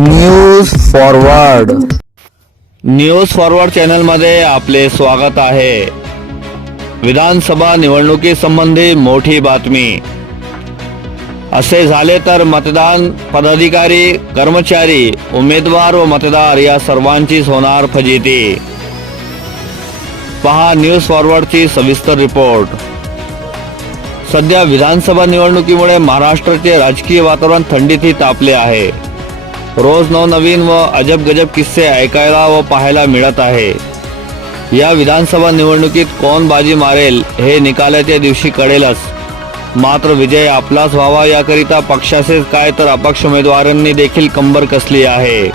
News forward news forward चॅनलमध्ये आपले स्वागत आहे. विधानसभा निवडणुकीसंबंधी मोठी बातमी. असे झाले तर मतदान पदाधिकारी कर्मचारी उमेदवार व मतदार या सर्वांचीच होणार फजिती. पहा न्यूज फॉरवर्डची सविस्तर रिपोर्ट. सध्या विधानसभा निवडणुकीमुळे महाराष्ट्राचे राजकीय वातावरण थंडीतही तापले आहे. रोज नवनवीन व अजब गजब किस्से ऐकायला व पाहायला मिळत आहे. या विधानसभा निवडणुकीत कोण बाजी मारेल हे निकालाच्या दिवशी कळेलच. मात्र विजय आपलाच व्हावा याकरिता पक्षाचेच काय तर अपक्ष उमेदवारांनी देखील कंबर कसली आहे.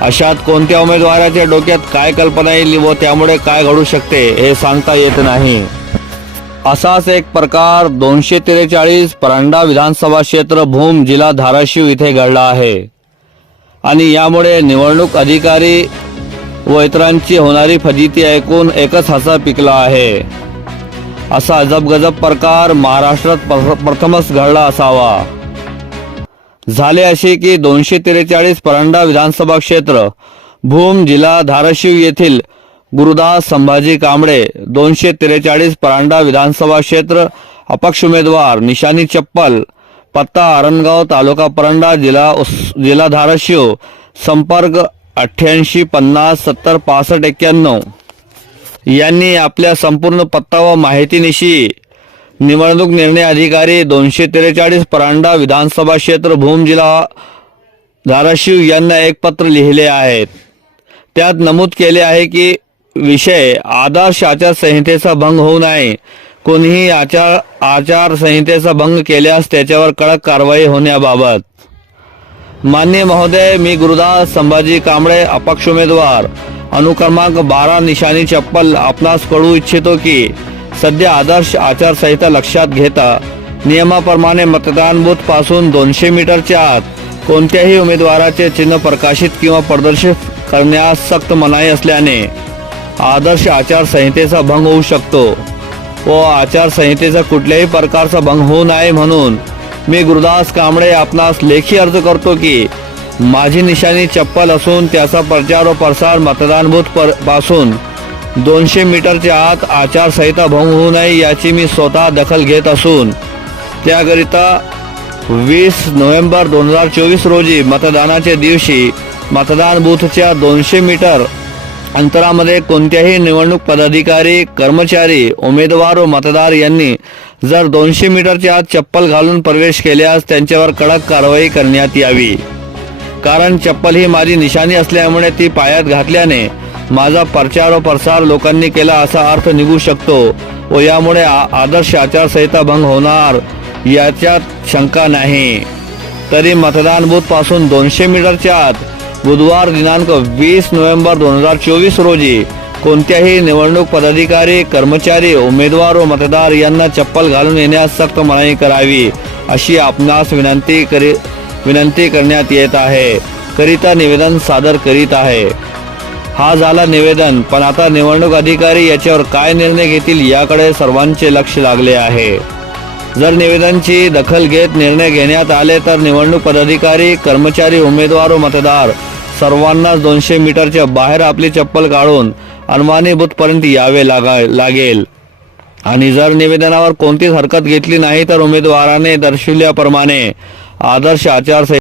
अशात कोणत्या उमेदवाराच्या डोक्यात काय कल्पना येईल व त्यामुळे काय घडू शकते हे सांगता येत नाही. असाच एक प्रकार दोनशे त्रेचाळीस परांडा विधानसभा क्षेत्र भूम जिल्हा धाराशिव इथे घडला आहे. आणि यामुळे निवडणूक अधिकारी व इतरांची होणारी फजिती ऐकून एकच हसा पिकला आहे. असा अजब गजब प्रकार महाराष्ट्रात प्रथमच घडला असावा. झाले असे की दोनशे त्रेचाळीस परांडा विधानसभा क्षेत्र भूम जिल्हा धाराशिव येथील गुरुदास संभाजी कांबळे दोनशे त्रेचाळीस परांडा विधानसभा क्षेत्र अपक्ष उमेदवार निशानी चप्पल पत्ता आरणगाव तालुका परांडा जिल्हा उस- जिल्हा धाराशिव संपर्क अठ्ठ्याऐंशी पन्नास सत्तर पासष्ट एक्क्याण्णव. यांनी आपल्या संपूर्ण पत्ता व माहितीनिशी निवडणूक निर्णय अधिकारी दोनशे त्रेचाळीस परांडा विधानसभा क्षेत्र भूम जिल्हा धाराशिव यांना एक पत्र लिहिले आहेत त्यात नमूद केले आहे की विषय आदर्श आचारसंहितेचा भंग होऊ नये. कोणीही आचार आचारसंहितेचा भंग केल्यास त्याच्यावर कडक कारवाई होण्याबाबत. मान्य महोदय मी गुरुदास संभाजी कांबळे अपक्ष उमेदवार. अनुक्रमांक बारा निशाणी चप्पल आपणास कळू इच्छितो की सध्या आदर्श आचारसंहिता लक्षात घेता नियमाप्रमाणे मतदान बूथपासून दोनशे मीटरच्या आत कोणत्याही उमेदवाराचे चिन्ह प्रकाशित किंवा प्रदर्शित करण्यास सक्त मनाई असल्याने आदर्श आचारसंहितेचा भंग होऊ शकतो व आचारसंहितेचा कुठल्याही प्रकारचा भंग होऊ नये म्हणून मी गुरुदास कांबळे आपणास लेखी अर्ज करतो की माझी निशाणी चप्पल असून त्याचा प्रचार व प्रसार मतदान बूथ परपासून दोनशे मीटरच्या आत आचारसंहिता भंग होऊ नये याची मी स्वतः दखल घेत असून त्याकरिता वीस नोव्हेंबर दोन हजार चोवीस रोजी मतदानाच्या दिवशी मतदान बूथच्या दोनशे मीटर अंतरामध्ये कोणत्याही निवडणूक पदाधिकारी कर्मचारी उमेदवार व मतदार यांनी जर दोनशे मीटरच्या आत चप्पल घालून प्रवेश केल्यास त्यांच्यावर कडक कारवाई करण्यात यावी. कारण चप्पल ही माझी निशाणी असल्यामुळे ती पायात घातल्याने माझा प्रचार व प्रसार लोकांनी केला असा अर्थ निघू शकतो व यामुळे आ- आदर्श आचारसंहिता भंग होणार याच्यात शंका नाही. तरी मतदान बूथपासून दोनशे मीटरच्या आत बुधवार दिनांक वीस नोव्हेंबर दोन हजार चोवीस रोजी कोणत्याही निवडणूक पदाधिकारी कर्मचारी उमेदवार व मतदार यांना चप्पल घालून येण्यास सक्त मनाई करावी अशी आपणास विनंती करी विनंती करण्यात येत आहे. करिता निवेदन सादर करीत आहे. हा झाला निवेदन पण आता निवडणूक अधिकारी याच्यावर काय निर्णय घेतील याकडे सर्वांचे लक्ष लागले आहे. जर निवेदनची दखल घेत निर्णय घेण्यात आले तर निवडणूक पदाधिकारी कर्मचारी उमेदवार व मतदार सर्वांनाच दोनशे मीटरच्या बाहेर आपली चप्पल काढून अनवाणी यावे लागा लागेल. आणि जर निवेदनावर कोणतीच हरकत घेतली नाही तर उमेदवाराने दर्शविल्याप्रमाणे आदर्श आचारसंहिता